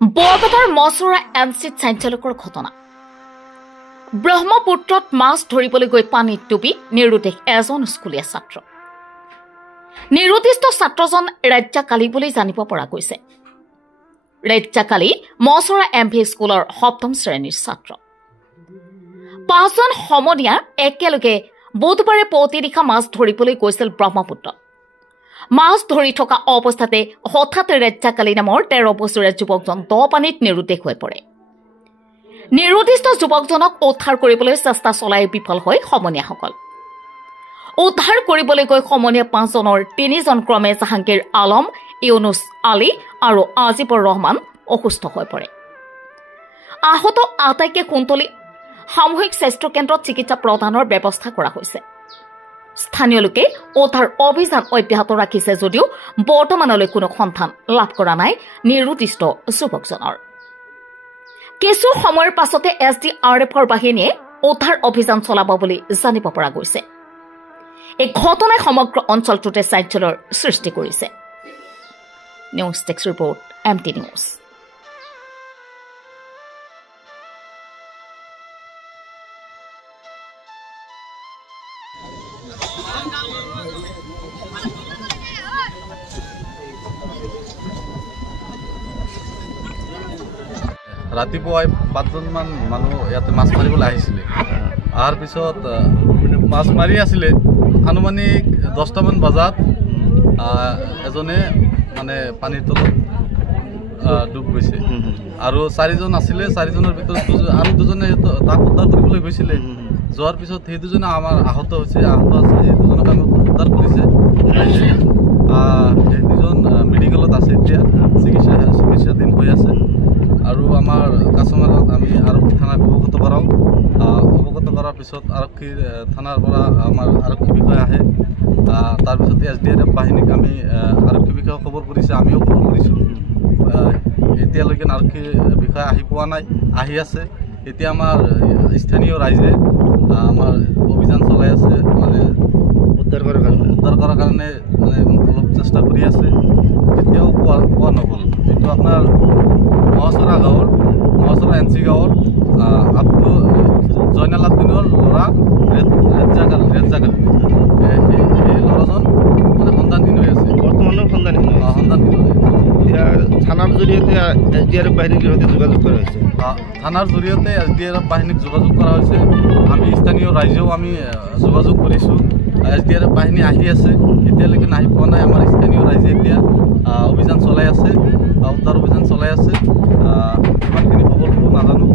বৰপেটাৰ মছৰা এনচিত চাঞ্চল্যকৰ ঘটনা। ব্ৰহ্মপুত্ৰত মাছ ধৰিবলৈ গৈ পানীত ডুবি নিৰুদ্দেশ এজন স্কুলীয়া ছাত্ৰ। নিৰুদ্দিষ্ট ছাত্ৰজন ৰাজ্জাক আলী বুলি জানিব পৰা গৈছে। ৰাজ্জাক আলী মছৰা এমভি স্কুলৰ ৭ম শ্ৰেণীৰ ছাত্ৰ। ৫জন সমনীয়া একেলগে বুধবাৰে পুৱতি নিশা মাছ ধৰিবলৈ গৈছিল ব্ৰহ্মপুত্ৰত। মাছ ধৰি থকা অৱস্থাতে হঠাৎ ৰাজ্জাক আলী নামৰ ১৩ বছৰীয়া যুৱকজন দ পানীত নিৰুদ্দেশ হৈ পৰে। নিৰুদ্দিষ্ট যুৱকজনক উদ্ধাৰ কৰিবলৈ চেষ্টা চলাই বিফল হয় সমনীয়াসকল। উদ্ধাৰ কৰিবলৈ গৈ সমনীয়া ৫জনৰ ৩জন ক্ৰমে জাহাংগীৰ আলম, ইউনুছ আলী আৰু আজিবুৰ ৰহমান অসুস্থ হৈ পৰে। আহত আটাইকে কুন্তলী সামূহিক স্বাস্থ্য কেন্দ্ৰত চিকিৎসা প্ৰদানৰ ব্যৱস্থা কৰা হৈছে। স্থানীয় লোকে উদ্ধাৰ অভিযান অব্যাহত ৰাখিছে যদিও বৰ্তমানলৈ কোনো সন্ধান লাভ কৰা নাই নিৰুদ্দিষ্ট যুৱকজনৰ। কিছু সময়ৰ পাছতে SDRFৰ বাহিনীয়ে উদ্ধাৰ অভিযান চলাব বুলি জানিব পৰা গৈছে। এই ঘটনাই সমগ্ৰ অঞ্চলটোতে চাঞ্চল্যৰ সৃষ্টি কৰিছে। News desk report MT news. ৰাতিপুৱাই ৫জনমান মানুহ ইয়াতে মাছ মাৰিবলৈ আহিছিলে। অহাৰ পিছত মাছ মাৰি আছিলে। আনুমানিক ১০টামান বজাত এজনে মানে পানীৰ তলত ডুব গৈছে আৰু ৪জন আছিলে। ৪জনৰ ভিতৰত আৰু দুজনে তাক উদ্ধাৰ কৰিবলৈ গৈছিলে। যোৱাৰ পিছত সেই দুজনে আমাৰ আহত হৈছে। আহত আছে সেই দুজনক আমি উদ্ধাৰ কৰিছে। সেই দুজন মেডিকেলত আছে, এতিয়া চিকিৎসাধীন হৈ আছে। আৰু আমাৰ কাছমাৰত আমি আৰক্ষী থানাক অৱগত কৰাওঁ। অৱগত কৰাৰ পিছত আৰক্ষী থানাৰ পৰা আমাৰ আৰক্ষী বিষয়া আহে। তাৰপিছত SDRF বাহিনীক আমি আৰক্ষী বিষয়াক খবৰ কৰিছে, আমিও খবৰ কৰিছোঁ। এতিয়ালৈকে আৰক্ষী বিষয়া আহি পোৱা নাই, আহি আছে। এতিয়া আমাৰ স্থানীয় ৰাইজে আমাৰ অভিযান চলাই আছে, মানে উদ্ধাৰ কৰাৰ কাৰণে মানে অলপ চেষ্টা কৰি আছে। এতিয়াও পোৱা নগ'ল। এইটো আপোনাৰ মছৰা গাঁৱৰ NC গাঁৱৰ জয়নাল আব্দিনৰ ল'ৰা ৰেজ্জাক আলী। সেই ল'ৰাজন মানে সন্ধানহীন হৈ আছে, বৰ্তমানো সন্ধানহীন হৈ আছে। এতিয়া থানাৰ জৰিয়তে SDRF বাহিনীৰ সৈতে যোগাযোগ কৰা হৈছে। থানাৰ জৰিয়তে SDRF বাহিনীক যোগাযোগ কৰা হৈছে। আমি স্থানীয় ৰাইজেও আমি যোগাযোগ কৰিছোঁ। SDRF বাহিনী আহি আছে, এতিয়ালৈকে আহি পোৱা নাই। আমাৰ স্থানীয় ৰাইজে এতিয়া অভিযান চলাই আছে, উদ্ধাৰ অভিযান চলাই আছে। কিমানখিনি খবৰ নাজানো।